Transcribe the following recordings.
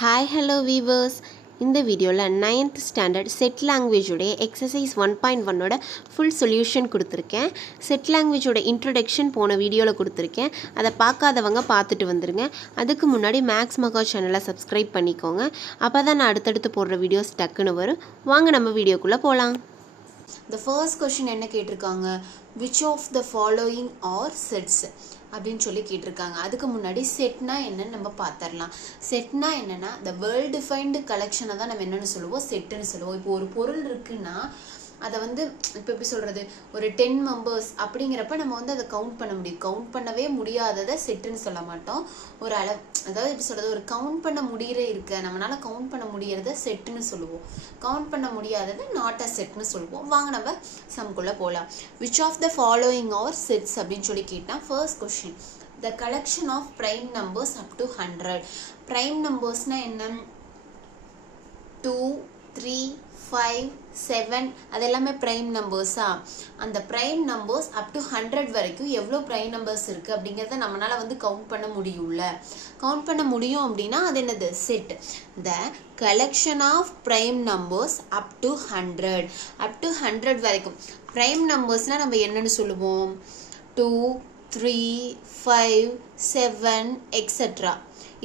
Hi, hello viewers. இந்த வீடியோவில் 9th standard set லாங்குவேஜோடைய எக்ஸசைஸ் 1.1ஓட ஃபுல் சொல்யூஷன் கொடுத்துருக்கேன். செட் லாங்குவேஜோட இன்ட்ரொடக்ஷன் போன வீடியோவில் கொடுத்துருக்கேன். அதை பார்க்காதவங்க பார்த்துட்டு வந்துடுங்க. அதுக்கு முன்னாடி மேக்ஸ் மகா சேனலை சப்ஸ்கிரைப் பண்ணிக்கோங்க. அப்போ தான் நான் அடுத்தடுத்து போடுற வீடியோஸ் டக்குன்னு வரும். வாங்க நம்ம வீடியோக்குள்ளே போகலாம். The first question என்ன கேட்டிருக்காங்க, which of the following are sets அப்படின்னு சொல்லி கேட்டிருக்காங்க. அதுக்கு முன்னாடி செட்னா என்னன்னு நம்ம பார்த்துடலாம். செட்னா என்னன்னா the well defined collection தான் நம்ம என்னன்னு சொல்லுவோம், செட்டுன்னு சொல்லுவோம். இப்போ ஒரு பொருள் இருக்குன்னா அதை வந்து இப்போ எப்படி சொல்கிறது, ஒரு 10 மெம்பர்ஸ் அப்படிங்கிறப்ப நம்ம வந்து அதை கவுண்ட் பண்ண முடியும். கவுண்ட் பண்ணவே முடியாததை செட்டுன்னு சொல்ல மாட்டோம். ஒரு அளவு, அதாவது எப்படி சொல்கிறது, ஒரு கவுண்ட் பண்ண முடிகிற இருக்க நம்மளால் கவுண்ட் பண்ண முடியறத செட்டுன்னு சொல்லுவோம். கவுண்ட் பண்ண முடியாததை நாட் அ செட்னு சொல்லுவோம். வாங்க நம்ம சம்குள்ளே போகலாம். Which of the following are sets அப்படின்னு சொல்லி கேட்டால், first question, the collection of prime numbers up to 100. Prime நம்பர்ஸ்னால் என்ன? 2, 3, 5, 7 அது எல்லாமே ப்ரைம் நம்பர்ஸா? அந்த ப்ரைம் நம்பர்ஸ் அப் டு 100 வரைக்கும் எவ்வளோ ப்ரைம் நம்பர்ஸ் இருக்குது அப்படிங்கிறத நம்மளால் வந்து கவுண்ட் பண்ண முடியும்ல. கவுண்ட் பண்ண முடியும் அப்படின்னா அது என்னது? Set. The collection of prime numbers up to 100. Up to 100 வரைக்கும் ப்ரைம் நம்பர்ஸ்னால் நம்ம என்னென்னு சொல்லுவோம்? 2, 3, 5, 7 எக்ஸெட்ரா.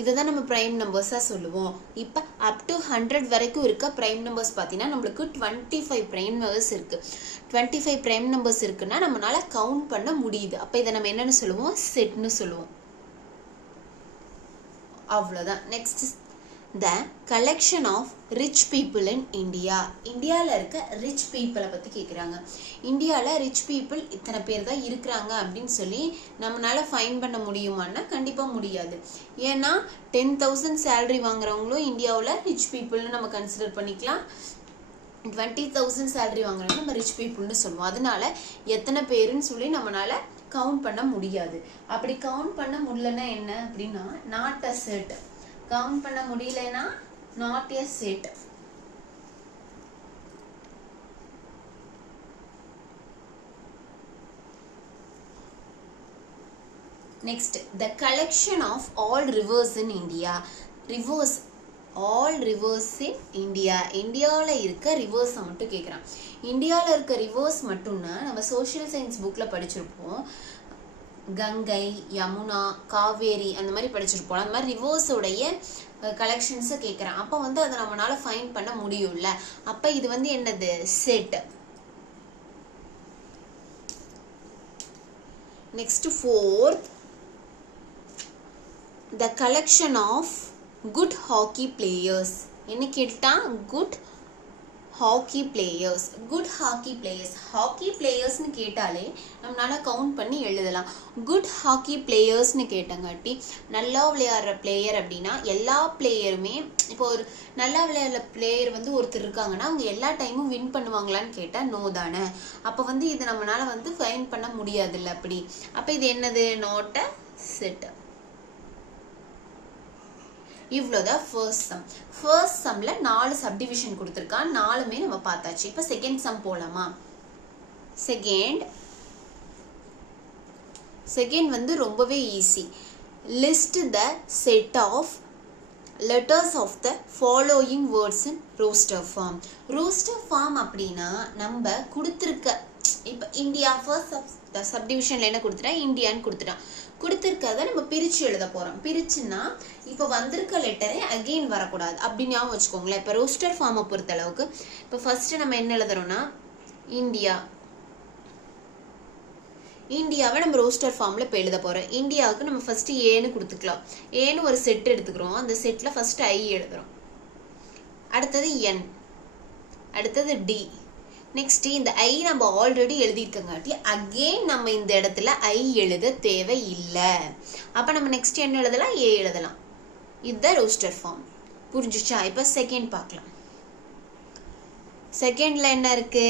இதை தான் நம்ம ப்ரைம் நம்பர்ஸாக சொல்லுவோம். இப்போ அப் டு 100 வரைக்கும் இருக்க ப்ரைம் நம்பர்ஸ் பார்த்தீங்கன்னா நம்மளுக்கு 25 ப்ரைம் நம்பர்ஸ் இருக்குது. 25 ப்ரைம் நம்பர்ஸ் இருக்குன்னா நம்மளால கவுண்ட் பண்ண முடியுது. அப்போ இதை நம்ம என்னென்னு சொல்லுவோம்? செட்னு சொல்லுவோம். அவ்வளோதான். Next, the collection of rich people in India. இந்தியாவில் இருக்க ரிச் பீப்புளை பற்றி கேட்குறாங்க. இந்தியாவில் ரிச் பீப்புள் இத்தனை பேர் தான் இருக்கிறாங்க அப்படின்னு சொல்லி நம்மளால் ஃபைன் பண்ண முடியுமான்னா கண்டிப்பாக முடியாது. ஏன்னா 10,000 சேலரி வாங்குறவங்களும் இந்தியாவில் ரிச் பீப்புள்னு நம்ம கன்சிடர் பண்ணிக்கலாம். 20,000 சேலரி வாங்குறவங்க நம்ம ரிச் பீப்புள்னு சொல்லுவோம். அதனால எத்தனை பேருன்னு சொல்லி நம்மளால் கவுண்ட் பண்ண முடியாது. அப்படி கவுண்ட் பண்ண முடியலன்னா என்ன அப்படின்னா நாட் அ செட். கவுண்ட் பண்ண முடியலன்னா not a set. Next, the collection of all rivers in India. Rivers, all rivers in India. இந்தியாவில் இருக்க ரிவர்ஸை மட்டும் கேட்குறான். இந்தியாவில் இருக்க ரிவர்ஸ் மட்டும்னா நம்ம சோஷியல் சயின்ஸ் புக்கில் படிச்சிருப்போம். கங்கை, யமுனா, காவேரி அந்த மாதிரி படிச்சிருப்போம். அந்த மாதிரி ரிவர்ஸோடைய கலெக்ஷன்ஸை கேட்குறேன். அப்போ வந்து அதை நம்மளால ஃபைன் பண்ண முடியும்ல. அப்போ இது வந்து என்னது? Set. Next, fourth, the collection of good hockey players. என்ன கேட்டா? Good hockey players. Good hockey players, hockey பிளேயர்ஸ்னு கேட்டாலே நம்மளால கவுண்ட் பண்ணி எழுதலாம். குட் ஹாக்கி பிளேயர்ஸ்னு கேட்டங்காட்டி நல்லா விளையாடுற பிளேயர் அப்படின்னா எல்லா பிளேயருமே, இப்போ ஒரு நல்லா விளையாடுற பிளேயர் வந்து ஒருத்தர் இருக்காங்கன்னா அவங்க எல்லா டைமும் வின் பண்ணுவாங்களான்னு கேட்டால் நோ தானே. அப்போ வந்து இது நம்மளால வந்து ஃபைன் பண்ண முடியாதுல்ல. அப்படி அப்போ இது என்னது? Not a set. இவ்வளோதான் ஃபர்ஸ்ட் சம். ஃபர்ஸ்ட் சம்ல 4 சப்டிவிஷன் கொடுத்துருக்கான். 4மே நம்ம பார்த்தாச்சு. இப்போ செகண்ட் சம் போலாமா? செகண்ட் வந்து ரொம்பவே easy. List the set of letters of the following words in roster form. Roster form அப்படின்னா நம்ம கொடுத்துருக்க, இப்போ இந்தியா ஃபர்ஸ்ட் சப்டிவிஷன்ல என்ன கொடுத்துட்டா? இந்தியான்னு கொடுத்துட்டான். கொடுத்துருக்கத நம்ம பிரித்து எழுத போகிறோம். பிரிச்சுன்னா இப்போ வந்திருக்க லெட்டரே அகெயின் வரக்கூடாது அப்படின்னு ஞாபகம் வச்சுக்கோங்களேன். இப்போ ரோஸ்டர் ஃபார்மை பொறுத்த அளவுக்கு இப்போ ஃபர்ஸ்ட் நம்ம என்ன எழுதுறோம்னா இந்தியா. இந்தியாவை நம்ம ரோஸ்டர் ஃபார்மில் இப்போ எழுத போகிறோம். இந்தியாவுக்கு நம்ம ஃபஸ்ட்டு ஏன்னு கொடுத்துக்கலாம். ஏன்னு ஒரு செட் எடுத்துக்கிறோம். அந்த செட்டில் ஃபஸ்ட்டு ஐ எழுதுகிறோம். அடுத்தது என், அடுத்தது டி. நெக்ஸ்ட், இந்த ஐ நம்ம ஆல்ரெடி எழுதியிருக்கங்காட்டி அகெயின் நம்ம இந்த இடத்துல ஐ எழுத தேவை இல்லை. அப்போ நம்ம நெக்ஸ்ட் என்ன எழுதலாம்? ஏ எழுதலாம். இதுதான் ரோஸ்டர் ஃபார்ம். புரிஞ்சிச்சா? இப்போ செகண்ட் பார்க்கலாம். செகண்ட்ல என்ன இருக்கு?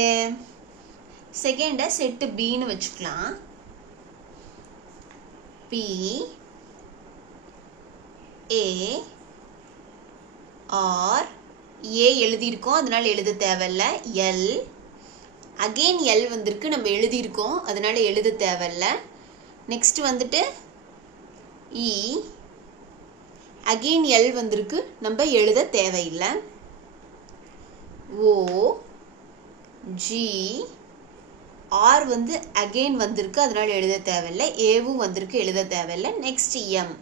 செகண்டை செட்டு பின்னு வச்சுக்கலாம். பி ஏ ஆர், ஏ எழுதியிருக்கோம் அதனால எழுத தேவையில்லை. எல், அகெயின் எல் வந்திருக்கு, நம்ம எழுதியிருக்கோம் அதனால எழுத தேவையில்லை. நெக்ஸ்ட் வந்துட்டு இ, அகெயின் எல் வந்திருக்கு, நம்ம எழுத தேவையில்லை. ஓ ஜி ஆர் வந்து அகெயின் வந்திருக்கு, அதனால எழுத தேவையில்லை. ஏவும் வந்திருக்கு, எழுத தேவையில்லை. Next M.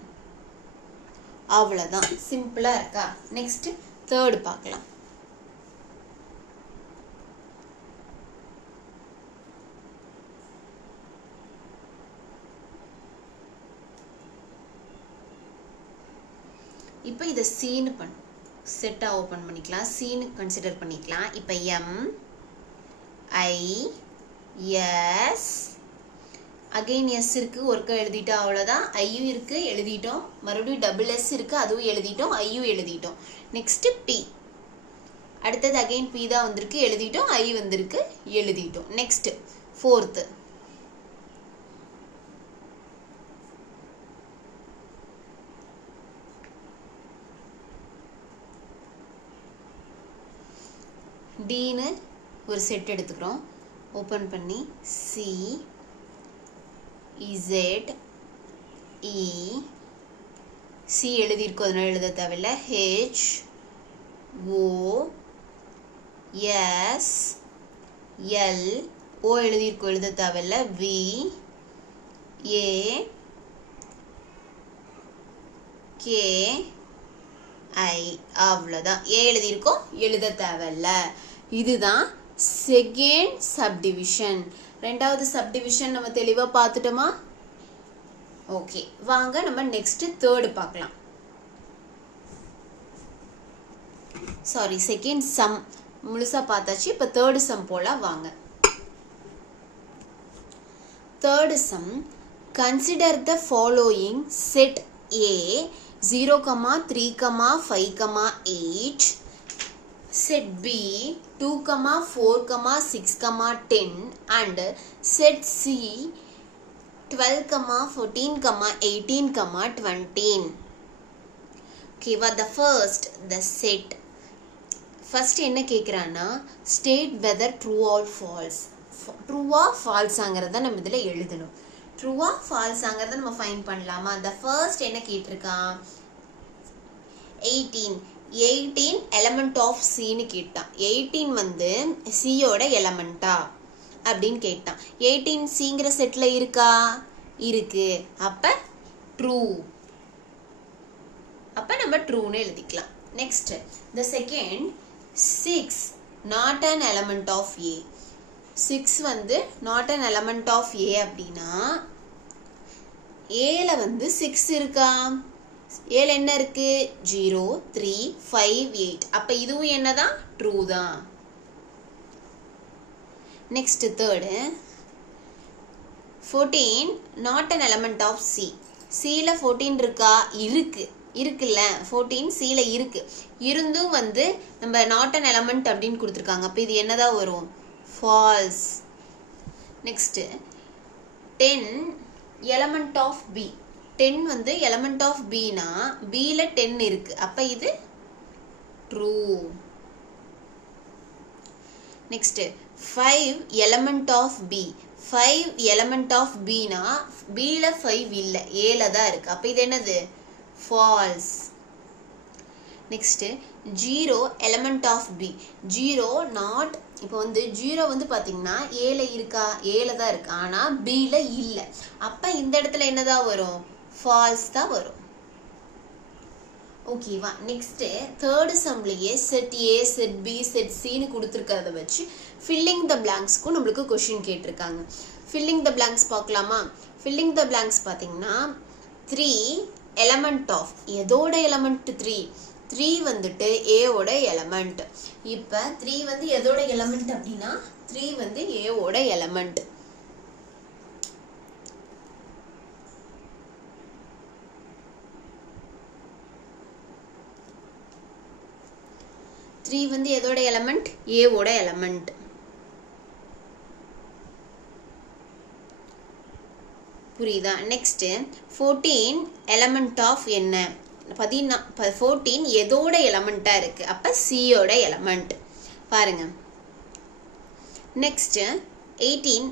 அவ்வளோதான், சிம்பிளாக இருக்கா? நெக்ஸ்ட் தேர்டு பார்க்கலாம். இப்போ இதை சீனு செட்டாக ஓப்பன் பண்ணிக்கலாம், சீனு கன்சிடர் பண்ணிக்கலாம். இப்போ M I S again S இருக்குது, ஒருக்கா எழுதிட்டோம், அவ்வளோதான். ஐயும் இருக்குது, எழுதிட்டோம். மறுபடியும் டபுள் எஸ் இருக்குது, அதுவும் எழுதிட்டோம். ஐயும் எழுதிட்டோம். Next B. அடுத்தது அகெயின் பி தான் வந்திருக்கு, எழுதிட்டோம். ஐ வந்திருக்கு, எழுதிட்டோம். Next fourth. டின்னு ஒரு செட் எடுத்துக்கிறோம். ஓப்பன் பண்ணி சி இசட் இ சி எழுதியிருக்கோம், அதனால எழுத தேவையில்லை. H O S L O எழுதியிருக்கோம், எழுத தேவையில்லை. V A K I. அவ்வளோதான். ஏ எழுதியிருக்கோம், எழுத தேவையில்லை. இதுதான் செகண்ட் சப்டிவிஷன். ரெண்டாவது சப்டிவிஷன் நம்ம தெளிவாக பார்த்துட்டோமா? ஓகே, வாங்க நம்ம நெக்ஸ்ட் தேர்டு பார்க்கலாம். சாரி, செகண்ட் சம் முழுசாக பார்த்தாச்சு. இப்போ தேர்டு சம் போலாம், வாங்க. Third some, consider the following set A 0, 3, 5, 8, set B 2, 4, 6, 10 and set C 12, 14, 18, 20. Okay, what the first, the set. First என்ன கேக்குறானா, state whether true or false. True or false ஆங்கறத நம்ம இதுல எழுதணும். True or false ஆங்கறத நம்ம find பண்ணலாமா? the first என்ன கேட்டிருக்கான், 18 element of C ன்னு கேட்டான். 18 வந்து C யோட எலமெண்டா அப்படின்னு கேட்டான். 18 Cங்கிற செட்ல இருக்கா? இருக்கு. அப்ப ட்ரூ. அப்ப நம்ம ட்ரூன்னு எழுதிக்கலாம். Next, the second 6 not an element of A. 6 வந்து not an element of A அப்படின்னா Aல வந்து 6 இருக்கா? ஏல என்ன இருக்கு? 0, 3, 5, 8. அப்ப இதுவும் என்னதான்? ட்ரூ தான். Next third 14 not an element of C. Cல 14 இருக்கா? இருக்குல்ல, 14 Cல இருக்கு. இருந்தும் வந்து நம்ம not an element அப்படின்னு கொடுத்துருக்காங்க. அப்ப இது என்னதான் வரும்? Falls. Next 10 element of B. 10 வந்து element of B னா Bல 10 இருக்கு. அப்ப இது true. Next 5 element of B. 5 element of B னா Bல 5 இல்ல, Aல தான் இருக்கு. அப்ப இது என்னது? Falls. Next 0 element of B. 0 not, இப்போ வந்து 0 வந்து பாத்தீங்கன்னா Aல இருக்கா? Aல தான் இருக்கு, ஆனா Bல இல்ல. அப்ப இந்த இடத்துல என்னதான் வரும்? ஃபால்ஸ் தான் வரும். ஓகேவா? நெக்ஸ்ட் தேர்டு சம்லயே set A, set B, set சின்னு கொடுத்துருக்கிறத வச்சு ஃபில்லிங் த பிளாங்க்ஸ்க்கும் நம்மளுக்கு கொஷின் கேட்டிருக்காங்க. ஃபில்லிங் த பிளாங்க்ஸ் பார்க்கலாமா? ஃபில்லிங் த பிளாங்க்ஸ் பார்த்தீங்கன்னா 3 எலமெண்ட் ஆஃப், எதோட எலமெண்ட் 3? 3 வந்துட்டு ஏவோட எலமெண்ட். இப்போ 3 வந்து எதோட எலமெண்ட் அப்படின்னா 3 வந்து ஏவோட எலமெண்ட். வந்து எதோட எலமெண்ட்? ஏவோட எலமெண்ட். புரியுதா? நெக்ஸ்ட் 14 எலமெண்ட் ஆஃப் என்ன? 14 எதோட எலமெண்டா இருக்கு? அப்ப சியோட எலமெண்ட். பாருங்க. நெக்ஸ்ட் 18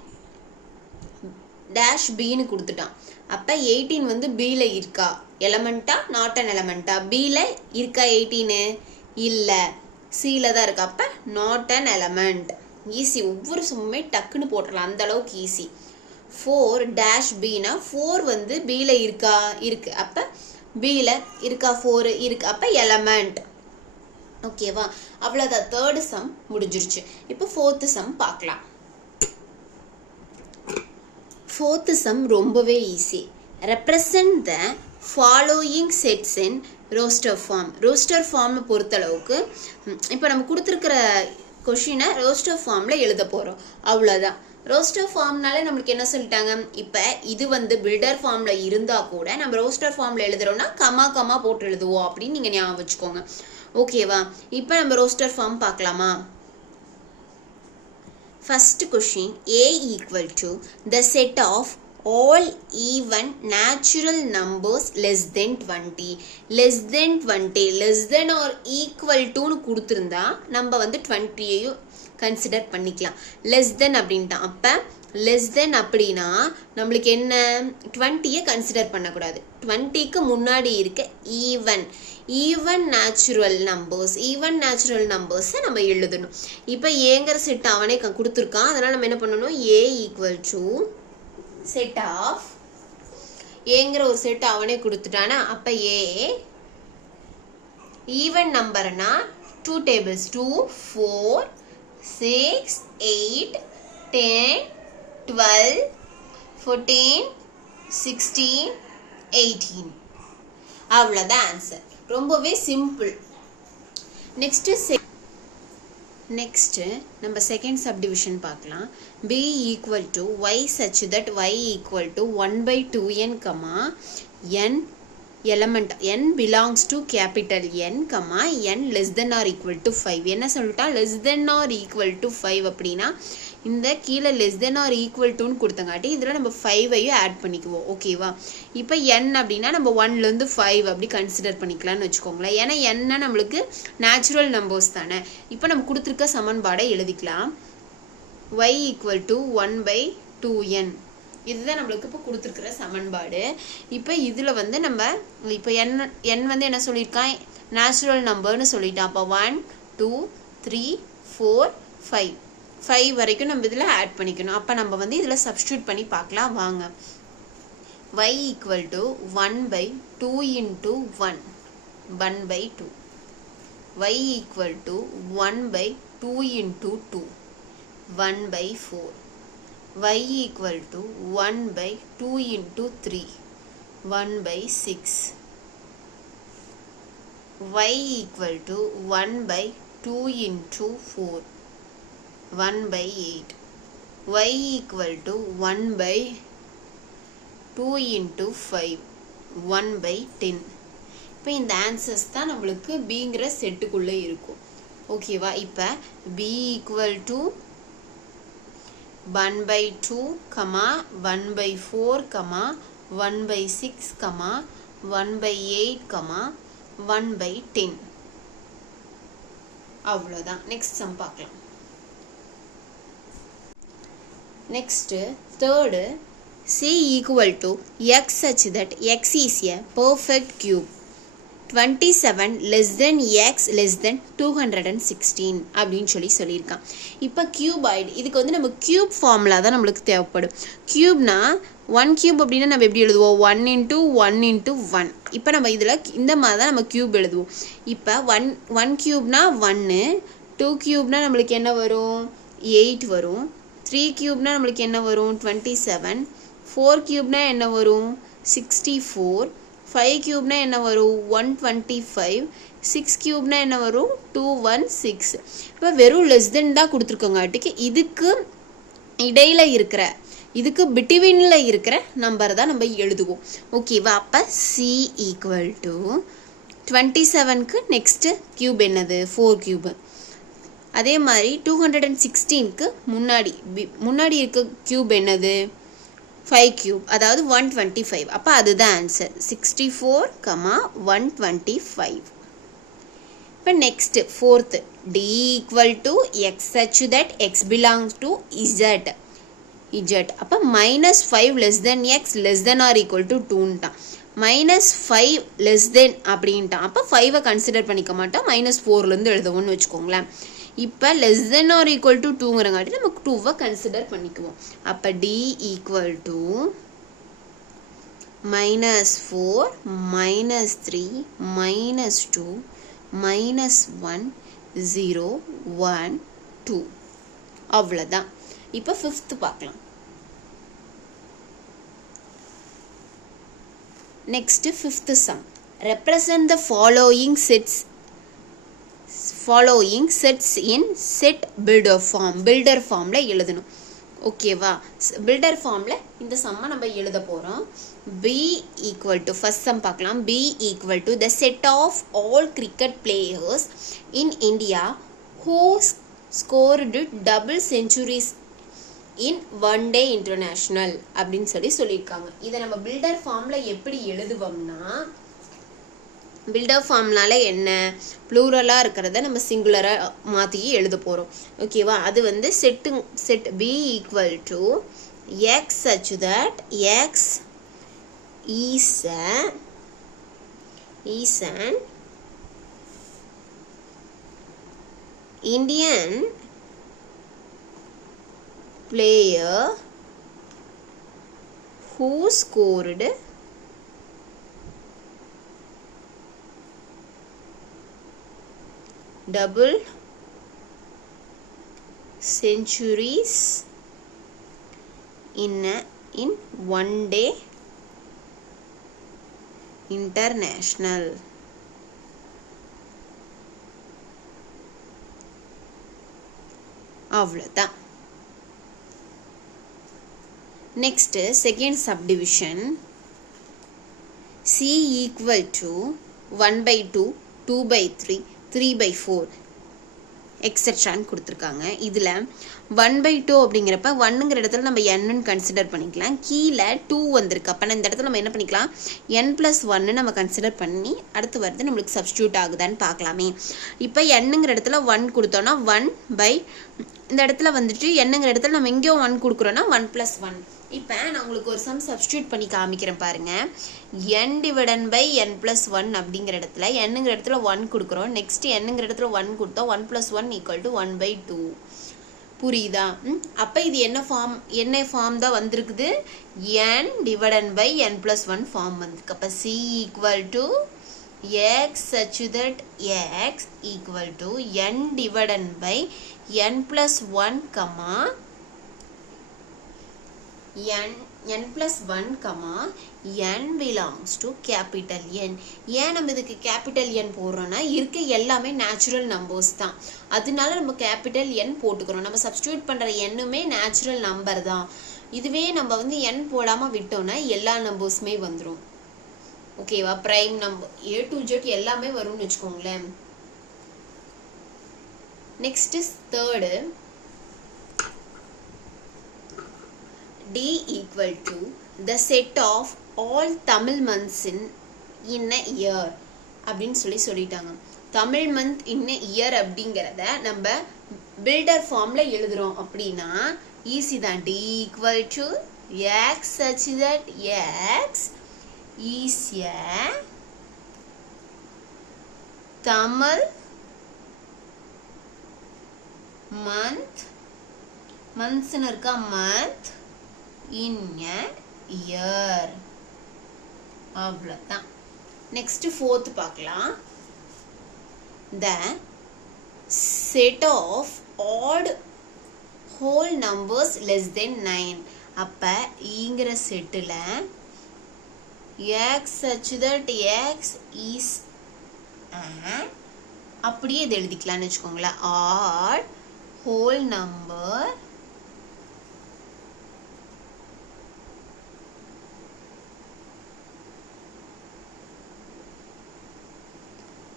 டேஷ் பின்னு கொடுத்துட்டான். அப்போ 18 வந்து பியில் இருக்கா, எலமெண்ட்டா நாட் அன் எலமெண்ட்டா? பியில் இருக்கா 18? இல்லை, சியில் தான் இருக்கா. அப்போ நாட் அன் எலமெண்ட். ஈஸி, ஒவ்வொரு சும்மே டக்குன்னு போட்டுடலாம், அந்த அளவுக்கு ஈஸி. 4 டேஷ் பின்னா 4 வந்து பியில் இருக்கா, இருக்கு. அப்போ பியில் இருக்கா 4? இருக்கு. அப்போ எலமெண்ட். ஓகேவா? அவ்வளோதான், தேர்டு சம் முடிஞ்சிருச்சு. இப்போ ஃபோர்த்து சம் பார்க்கலாம். ஃபோர்த்து சம் ரொம்பவே easy. Represent the following sets in roster form. Roster ஃபார்மை பொறுத்தளவுக்கு இப்போ நம்ம கொடுத்துருக்கிற கொஷினை ரோஸ்டர் ஃபார்மில் எழுத போகிறோம், அவ்வளோதான். ரோஸ்டர் ஃபார்ம்னாலே நம்மளுக்கு என்ன சொல்லிட்டாங்க, இப்போ இது வந்து பில்டர் ஃபார்மில் இருந்தால் கூட நம்ம ரோஸ்டர் ஃபார்மில் எழுதுறோம்னா கமா போட்டு எழுதுவோம் அப்படின்னு நீங்கள் ஞாபகம் வச்சுக்கோங்க. ஓகேவா? இப்போ நம்ம ரோஸ்டர் ஃபார்ம் பார்க்கலாமா? First question, A equal to the set of all even natural numbers less than 20. less than 20 less than or equal to னு கொடுத்துருந்தா நம்ம வந்து 20ஐயும் கன்சிடர் பண்ணிக்கலாம். லெஸ் தென் அப்படின்ட்டா. அப்போ லெஸ் தென் அப்படின்னா நம்மளுக்கு என்ன, 20யை கன்சிடர் பண்ணக்கூடாது. 20க்கு முன்னாடி இருக்க ஈவன் நேச்சுரல் நம்பர்ஸை நம்ம எழுதணும். இப்போ ஏங்கிற செட் அவனே கொடுத்துருக்கான், அதனால் நம்ம என்ன பண்ணணும், A equal to set of ஏங்கிற ஒரு செட் அவனே கொடுத்துட்டானா. அப்போ A ஈவன் நம்பர்னா 2 டேபிள்ஸ், 2, 4, 6, 8, 10, 12, 14, 16, 18. அவ்வளோதான் ஆன்சர். ரொம்பவே சிம்பிள். நெக்ஸ்ட்டு நம்ம செகண்ட் சப்டிவிஷன் பார்க்கலாம். B equal to y such that y equal to 1/2n, n element n belongs to capital N, n less than or equal to 5. என்ன சொல்லிட்டா, less than or equal to 5 அப்படின்னா இந்த கீழே less than or equal to கொடுத்தங்காட்டி இதில் நம்ம 5ஐயும் add பண்ணிக்குவோம். ஓகேவா? இப்போ n அப்படின்னா நம்ம 1லேருந்து 5 அப்படி கன்சிடர் பண்ணிக்கலாம்னு வச்சுக்கோங்களேன். ஏன்னா n நம்மளுக்கு நேச்சுரல் நம்பர்ஸ் தானே. இப்போ நம்ம கொடுத்துருக்க சமன்பாடை எழுதிக்கலாம். y equal to 1/2n. இதுதான் நம்மளுக்கு இப்போ கொடுத்துருக்குற சமன்பாடு. இப்போ இதில் வந்து நம்ம இப்போ n வந்து என்ன சொல்லியிருக்கான், நேச்சுரல் நம்பர்னு சொல்லிட்டான். அப்போ 1, 2, 3, 4, 5 வரைக்கும் நம்ம இதில் ஆட் பண்ணிக்கணும். அப்போ நம்ம வந்து இதில் சப்ஸ்டியூட் பண்ணி பார்க்கலாம் வாங்க. y equal to 1/2 into 1, 1/2. y equal to 1/2 into 2, 1/4. y equal to 1/2 into 3, 1/6. y equal to 1/2 into 4, 1/8. y equal to 1/2 into 5, 1/10. இப்போ இந்த ஆன்சர்ஸ் தான் நம்மளுக்கு பிங்கிற செட்டுக்குள்ளே இருக்கும். ஓகேவா? இப்போ b equal to 1/2, 1/4, 1/6, 1/8, 1/10. அவ்வளோதான். நெக்ஸ்ட் சம் பார்க்கலாம். Next third, C equal to x such that x is a perfect cube. 27 less than x less than 216 அப்படின்னு சொல்லியிருக்கான். இப்போ கியூபாய்டு, இதுக்கு வந்து நம்ம கியூப் ஃபார்முலா தான் நம்மளுக்கு தேவைப்படும். கியூப்னா 1 கியூப் அப்படின்னா நம்ம எப்படி எழுதுவோம், 1 into 1 into 1. இப்போ நம்ம இதில் இந்த மாதிரி தான் நம்ம கியூப் எழுதுவோம். இப்போ 1 கியூப்னா 1, 2 கியூப்னா நம்மளுக்கு என்ன வரும், 8 வரும். 3 கியூப்னா நம்மளுக்கு என்ன வரும், 27. 4 கியூப்னா என்ன வரும், 64. 5 கியூப்னா என்ன வரும், 125. 6 கியூப்னா என்ன வரும், 216. இப்போ வெறும் லெஸ் தென் தான் கொடுத்துருக்கோங்காட்டிக்கு இதுக்கு இடையில் இருக்கிற, இதுக்கு பிட்வீனில் இருக்கிற நம்பர் தான் நம்ம எழுதுவோம். ஓகேவா? அப்போ C equal to 27க்கு நெக்ஸ்ட்டு கியூப் என்னது, 4 கியூபு. அதே மாதிரி 216க்கு முன்னாடி இருக்க கியூப் என்னது, 5 கியூப், அதாவது 125. அப்போ அதுதான் ஆன்சர், 64, 125. இப்போ next fourth, D equal to x such that x belongs to Z. z. அப்போ -5 less than X less than or equal to 2ன்ட்டான். -5 லெஸ் தென் அப்படின்ட்டான். அப்போ 5 கன்சிடர் பண்ணிக்க மாட்டோம், -4லேருந்து எழுதுவோம்னு வச்சுக்கோங்களேன். இப்போ less than or equal to 2ங்கிறங்காட்டி நம்ம 2 கன்சிடர் பண்ணிக்குவோம். அப்போ d ஈக்குவல் டு -4 -3 -2 -1 0 1 2 அவ்வளோதான். இப்போ 5th பார்க்கலாம். Next 5th sum. Represent the following sets in set builder form. builder formல எழுதணும். ஓகேவா? builder formல இந்த சம்மை நம்ம எழுத போகிறோம். b equal to first sum பார்க்கலாம். b equal to the set of all cricket players in India who scored double centuries in one day international அப்படின்னு சொல்லியிருக்காங்க. இதை நம்ம பில்டர் ஃபார்மில் எப்படி எழுதுவோம்னா, பில்டர் ஃபார்ம்னால என்ன, ப்ளூரலாக இருக்கிறத நம்ம சிங்குலராக மாற்றி எழுத போகிறோம். ஓகேவா? அது வந்து set B equal to X such that X is an Indian player who scored double centuries in one day international. அவ்வளோதான். Next second subdivision, c equal to 1/2 2/3 3/4 எக்ஸெட்ரான்னு கொடுத்துருக்காங்க. இதில் 1/2 அப்படிங்கிறப்ப 1ங்கிற இடத்துல நம்ம n கன்சிடர் பண்ணிக்கலாம். கீழே 2 வந்திருக்கு. அப்போ இந்த இடத்துல நம்ம என்ன பண்ணிக்கலாம், n+1 நம்ம கன்சிடர் பண்ணி அடுத்து வருது நம்மளுக்கு சப்ஸ்டியூட் ஆகுதான்னு பார்க்கலாமே. இப்போ n-ங்கிற இடத்துல 1 கொடுத்தோன்னா 1/, இந்த இடத்துல வந்துட்டு n-ங்கிற இடத்துல நம்ம எங்கேயும் 1 கொடுக்குறோன்னா 1+1. இப்போ நான் உங்களுக்கு ஒரு சம் சப்ஸ்டியூட் பண்ணி காமிக்கிறேன் பாருங்கள். n/n+1 அப்படிங்கிற இடத்துல n-ங்கிற இடத்துல 1 கொடுக்குறோம். நெக்ஸ்ட் n-ங்கிற இடத்துல 1 கொடுத்தோம். 1+1 = 1/2. புரியுதா? அப்போ இது என்ன ஃபார்ம் தான் வந்திருக்குது, n/n+1 ஃபார்ம் வந்திருக்கு. அப்போ c equal to X such that x equal to n/n+1 n+1 n belongs to capital N. ஏன் நம்ம இதுக்கு கேபிட்டல் N போடுறோன்னா, இருக்க எல்லாமே நேச்சுரல் நம்பர்ஸ் தான், அதனால நம்ம கேபிட்டல் N போட்டுக்கிறோம். நம்ம சப்ஸ்டியூட் பண்ணுற எண்ணுமே நேச்சுரல் நம்பர் தான். இதுவே நம்ம வந்து N போடாமல் விட்டோம்னா எல்லா நம்பர்ஸுமே வந்துடும். ஓகேவா? Prime number A to Z எல்லாமே வரும்னு வச்சுக்கோங்களேன். Next third, D equal to the set of all Tamil months in a year அப்படின்னு சொல்லிட்டாங்க. தமிழ் மந்த் இன் இயர் அப்படிங்கிறத நம்ம பில்டர் ஃபார்மில் எழுதுகிறோம் அப்படின்னா ஈஸி தான். D equal to x such that x is a Tamil monthsன்னு இருக்கா, month in a year. அவ்வளோதான். நெக்ஸ்ட் ஃபோர்த் பார்க்கலாம். The set of odd whole numbers less than 9. அப்போ ஈங்கிற settle x such that x is அப்படியே இது எழுதிக்கலாம்னு வச்சுக்கோங்களேன். odd whole number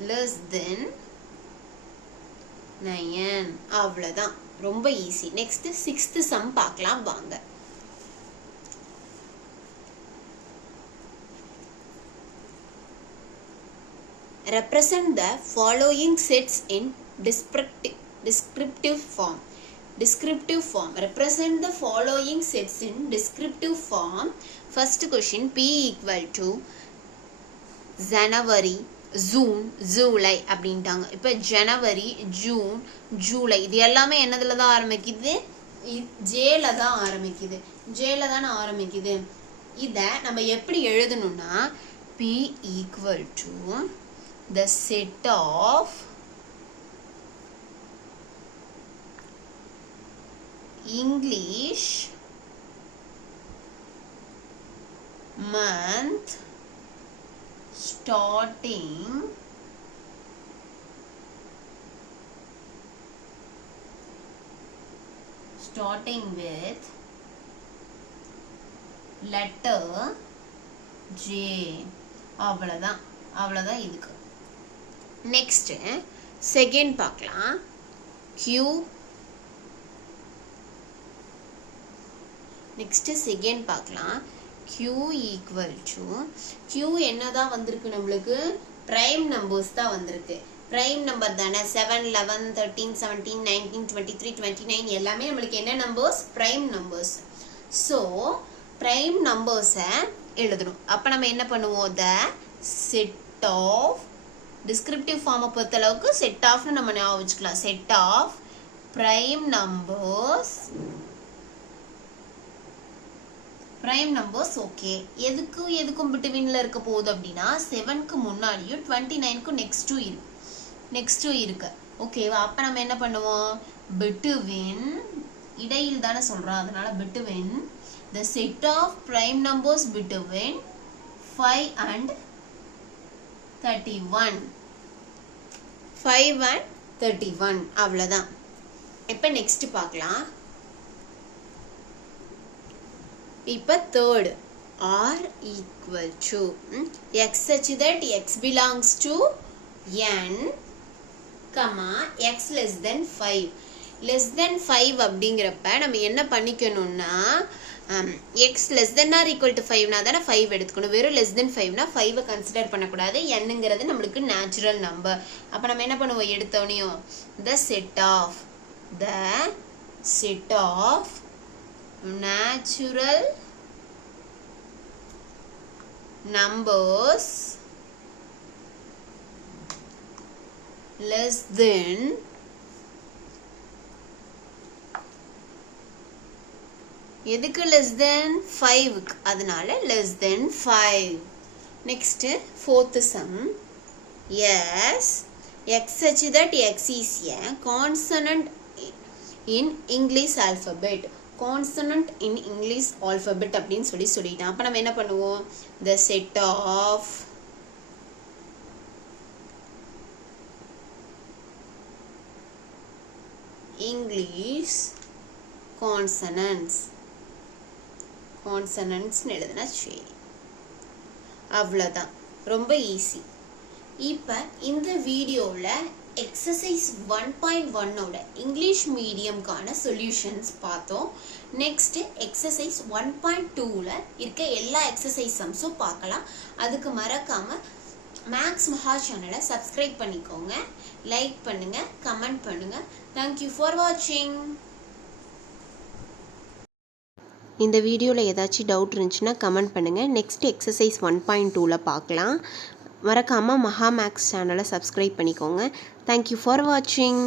less than 9. அவ்வளோதான், ரொம்ப easy. Next 6th some பார்க்கலாம் வாங்க. Represent the following sets in descriptive form. descriptive form. Represent the following sets in descriptive form. First question, P equal to January, June, July அப்படின்ட்டாங்க. இப்போ ஜனவரி, June, July இது எல்லாமே என்னதுல தான் ஆரம்பிக்குது? ஜேல தான் ஆரம்பிக்குது. ஜேல தானே ஆரம்பிக்குது. இதை நம்ம எப்படி எழுதணும்னா P equal to the set of English month starting with letter J. அவ்வளோதான் இதுக்கு. நெக்ஸ்ட் செகண்ட் பார்க்கலாம். Q ஈக்குவல் டு Q என்னதான் வந்திருக்கு நம்மளுக்கு? ப்ரைம் நம்பர்ஸ் தான் வந்திருக்கு. ப்ரைம் நம்பர் தானே. 7, 11, 13, 17, 19, 23, 29 எல்லாமே நம்மளுக்கு என்ன numbers? Prime numbers. So prime நம்பர்ஸை எழுதணும். அப்போ நம்ம என்ன பண்ணுவோம்? த செட் ஆஃப் டிஸ்கிரிப்டிவ் ஃபார்மை பொறுத்தளவுக்கு செட் ஆஃப்னு நம்ம ஞாபகம் வச்சுக்கலாம். Set of prime numbers okay. எதுக்கும் பிட்வீனில் இருக்க போகுது அப்படின்னா 7க்கு முன்னாடியும் 29க்கும் நெக்ஸ்ட்டும் இருக்கு. ஓகேவா? அப்போ நம்ம என்ன பண்ணுவோம்? பிட்வீன் இடையில் தானே சொல்கிறோம், அதனால between the set of prime numbers between 5 and 31. 5 and 31 அவ்வளோதான். இப்போ நெக்ஸ்ட் பார்க்கலாம். இப்போ third R equal to x such that x belongs to n, x less than 5. less than 5 அப்படிங்கிறப்ப நம்ம என்ன பண்ணிக்கணும்னா x less than or equal to 5 தானே 5 எடுத்துக்கணும். வெறும் less than 5 5 கன்சிடர் பண்ணக்கூடாது. என்னங்கிறது நம்மளுக்கு நேச்சுரல் நம்பர். அப்போ நம்ம என்ன பண்ணுவோம்? எடுத்தோனையும் the set of natural numbers less than எதுக்கு less than 5? அதனால less than 5. next fourth sum. yes, x such that x is a consonant in English alphabet. consonant in English alphabet அப்படின்னு சொல்லிட்டான். அப்போ நம்ம என்ன பண்ணுவோம்? the set of English consonantsனு எழுதுனா சரி. அவ்வளோதான். ரொம்ப ஈஸி. இப்போ இந்த வீடியோவில் எக்ஸசைஸ் 1.1ஓட இங்கிலீஷ் மீடியம்கான சொல்யூஷன்ஸ் பார்த்தோம். நெக்ஸ்ட் எக்ஸசைஸ் 1.2ல இருக்க எல்லா எக்ஸசைஸ் சம்ஸும் பார்க்கலாம். அதுக்கு மறக்காமல் மேக்ஸ் மஹா சேனலை சப்ஸ்கிரைப் பண்ணிக்கோங்க. லைக் பண்ணுங்கள், கமெண்ட் பண்ணுங்கள். தேங்க்யூ ஃபார் வாட்சிங். இந்த வீடியோவில் ஏதாச்சும் டவுட் இருந்துச்சுன்னா கமெண்ட் பண்ணுங்கள். நெக்ஸ்ட் எக்ஸசைஸ் 1.2ல பார்க்கலாம். மறக்காமல் மஹா மேக்ஸ் சேனலை சப்ஸ்கிரைப் பண்ணிக்கோங்க. தேங்க்யூ ஃபார் வாட்சிங்.